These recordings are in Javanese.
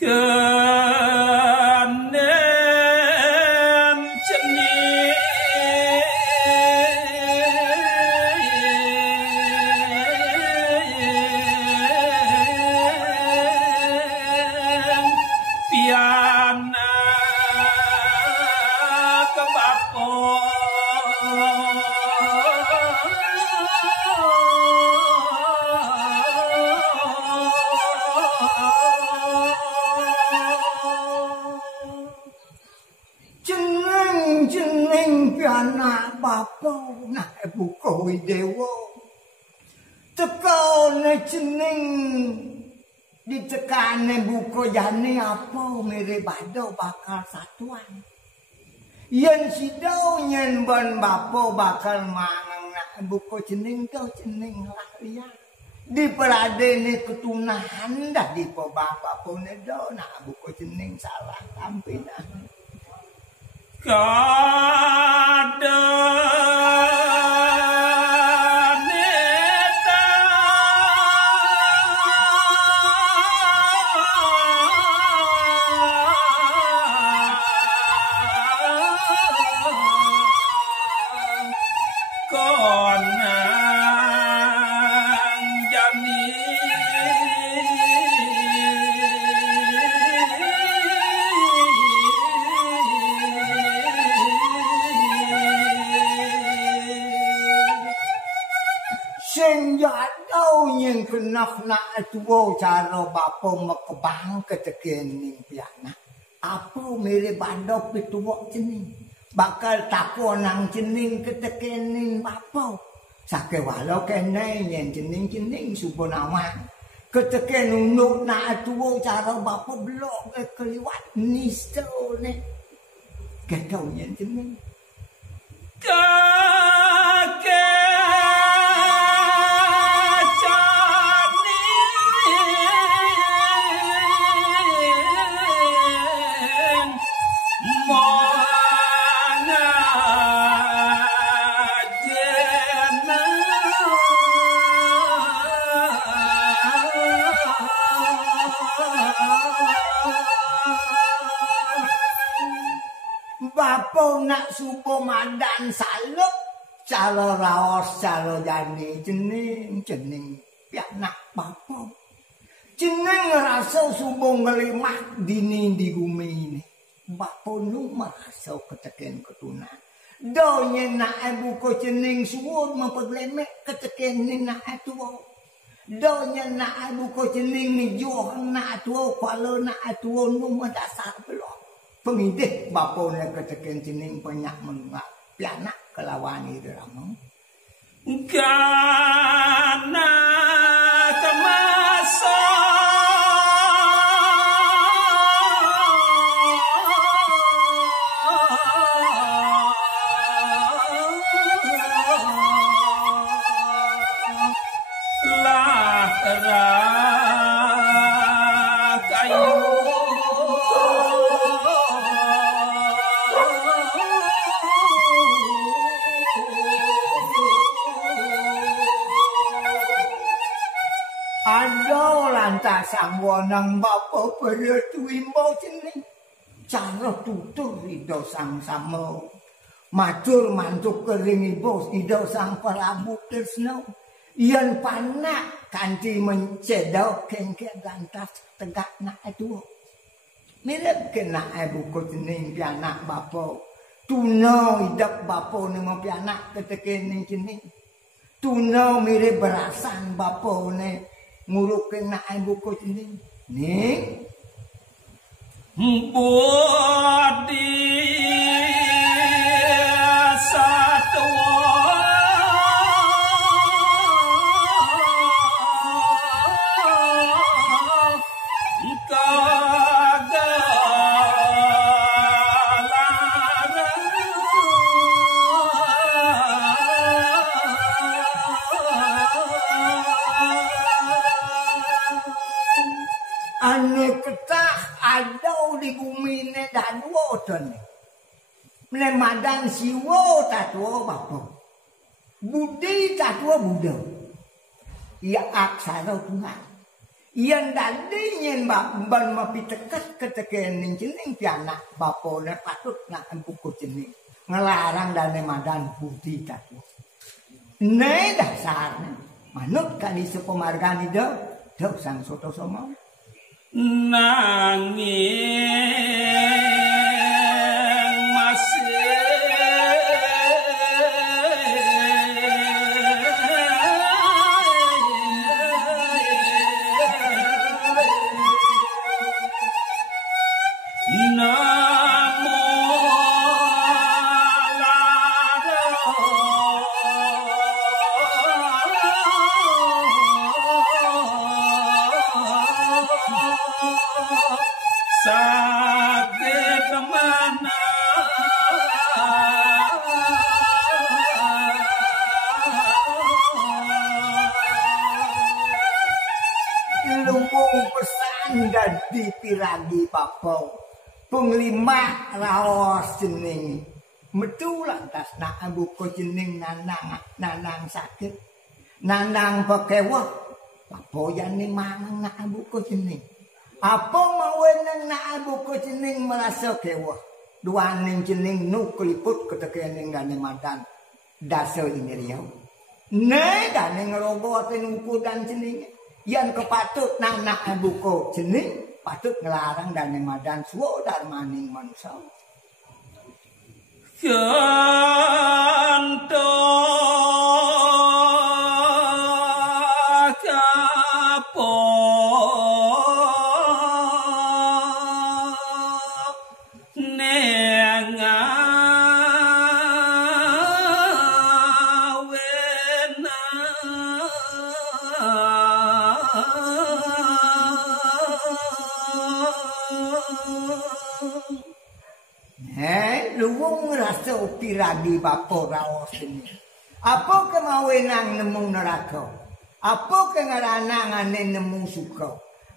kenem jenis piana kebako jeneng piana bapa nak buka dewa tekane jeneng ditekane buka jane apa mirip bado bakal satuan yen sidau nyen ban bapa bakal mangang nak buka jeneng to jeneng lalia di peradene ketunahan dah di po bapa pone do nak buka jeneng salah kampinan kada yang kenaf nak tuwo cara bapa mekebang ketekening piana apa mirip bandok pituwok jening bakal tako nang jening ketekening bapa sake walau kene yen jening subonawan keteken unuk nak tuwo cara bapa blok keliwat nistone ketau yen jening Bapo nak supo madan saluk calo raos calo jani jeneng pianak bapo jeneng rasa supo ngelimak dini di bumi ini bapo nu merasa keteken ketunan donya nak buko jeneng suwud mempeglemek keteken ni nak tuwo donya nak buko jeneng ni johan nak tuwo kalau nak tuwo nu mendasar belum pengidih bapone keteken jening banyak menungak pianak kelawan itu ramong kana kemasa sang wonang bapa bertuimbo jeneng cara tutur ridho sang samo matur mantuk kering ibu ridho sang Prabu Tresna yen panak kanthi mencedok kengke lantas tegak nak tuwa mirip kena buku jeneng pianak bapa tuna hidup bapa nang pianak ketekene jeneng tuna mirip berasan bapa ne nguruk kena buku ini nih bodi satu di bumi ne daduo ton ne madan siwo tatuo bapo budi tatuo budo ya aksara Tuhan Yen dadi yen ban mapiteket ketekening jeneng pianak bapone patut nak empuku jeneng ngelarang dane madan budi tatu. Ne dasarne manut kali sepemargani do sang soto somo. Nanging masih sakit kemana lumbung pesan dadi piragi papo penglima raos jeneng metu lantas nak buka jeneng nanang sakit nanang pekewah papo yane manang nak buka jeneng apa maweneng nak buka jeneng merasa kewah duaning jeneng nu keliput ketekening dane madan dasa ini riau ne dane ngerogo tenuku dan jeneng yang kepatut nak buka jeneng patut ngelarang dane madan suwo darmaning manusia Kanto kapo luwung rasa piragi bapo raos ini. Apa kemawenang nemu neraka? Apa kengaranangane nemu suka?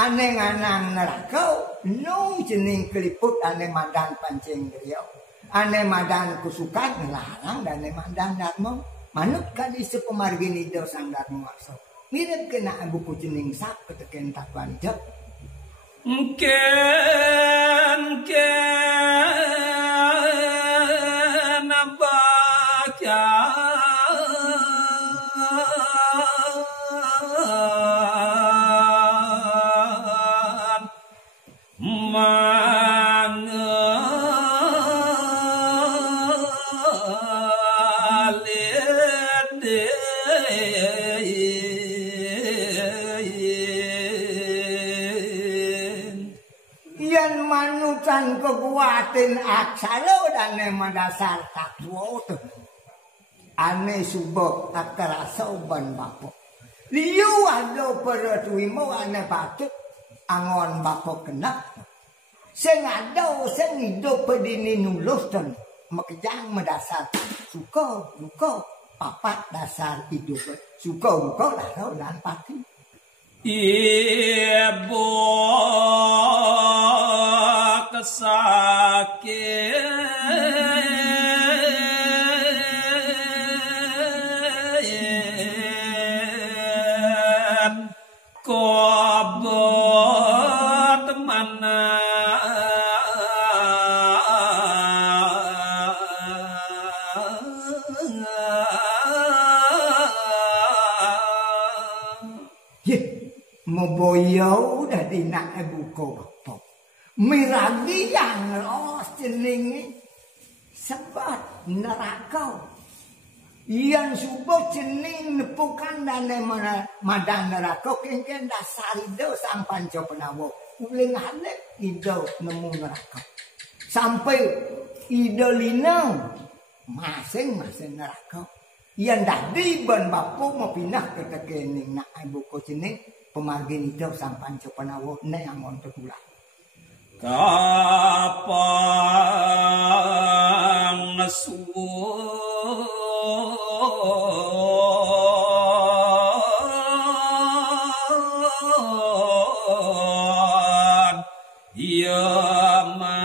Ane nganang neraka, nung jeneng keliput ane madan pancing riau. Ane madan kusukan ngelarang dane madan dharma. Manut kali sepemargini do sang dharma waksa. Mirip kena buku jeneng sak keteken takwan jep. Ken manutan kekuatan aksara dane madasar takwa ane subok akrasa ban bapo liu ado peratuimo ane patut angon bapo kena sing ado sing hidup pedini nulus dan mekejang madasar suka duka papat dasar hidup suka duka laro dan pati ibu sakit kobot mana moboyo dadi nak buka bapo miragi yang los jenenge sebab neraka yang subuh jeneng nepukan dane madan neraka kengken dasarido sang panca penawa uling halek ido nemu neraka sampai idolina masing-masing neraka yang dadi ban bapo mau pindah ke tekening nak buka jeneng pemargin ido sang panca penawa ne angon tegulah kapang suwon ya manodo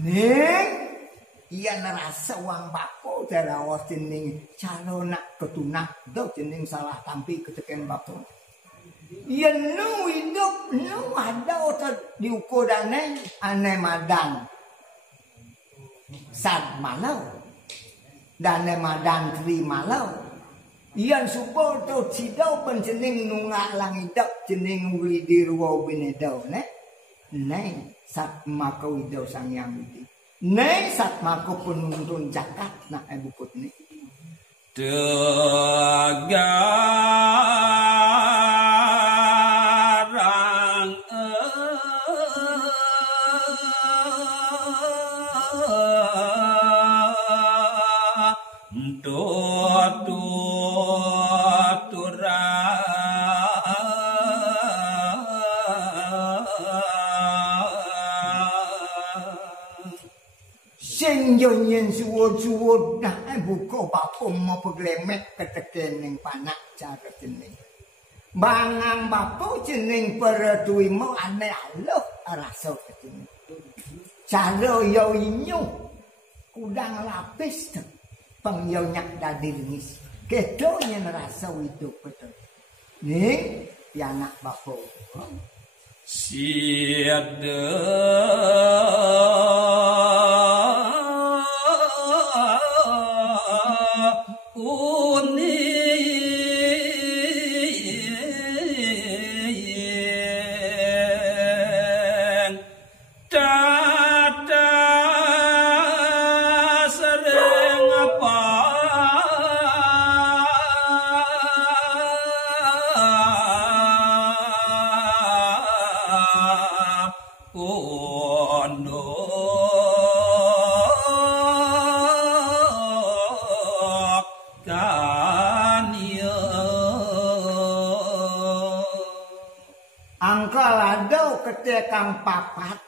ning yen rasa wang bapo daraos jeneng calon nak ketunak do jeneng salah tampi keteken bapo. Yen nu hidup nu ada otot diukurane ane madan. Sad malau. Dane madan tri malau. Yen supo to cidau penjeneng nungak lang hidup jeneng uli dirwo binedo ne. Nei sat mako hidup sang yang widi. Nei sat mako penuntun jakat nak bukut ni. Tegarang Sing yo yen suwur-suwur nah buka bapo mau peglemet keteken ning panak cara jeneng. Bangang bapo jeneng peredui mau ane aloh rasa jeneng. Cara yo inyo kudang lapis tu pang yo nyak dadi ngis. Kedo yen rasa hidup betul. Ning pianak bapo. Siada kuning tata sering apa pondok kania angka lado ketekang papat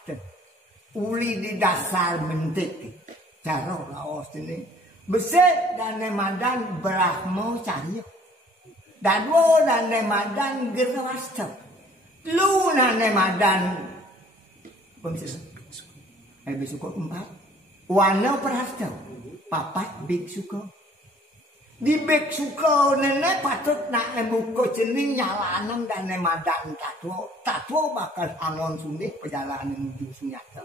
uli di dasar mentik cara laos ini besek dan madan brahmo cahyo dadwo dan madan gerwasta lu nane madan pemsis bisuko 4 wana prasta papat biksuko di biksuko nenek patut nak buko jeneng nyalanan dan madan tatwo bakal angon sundih perjalanan menuju sunyata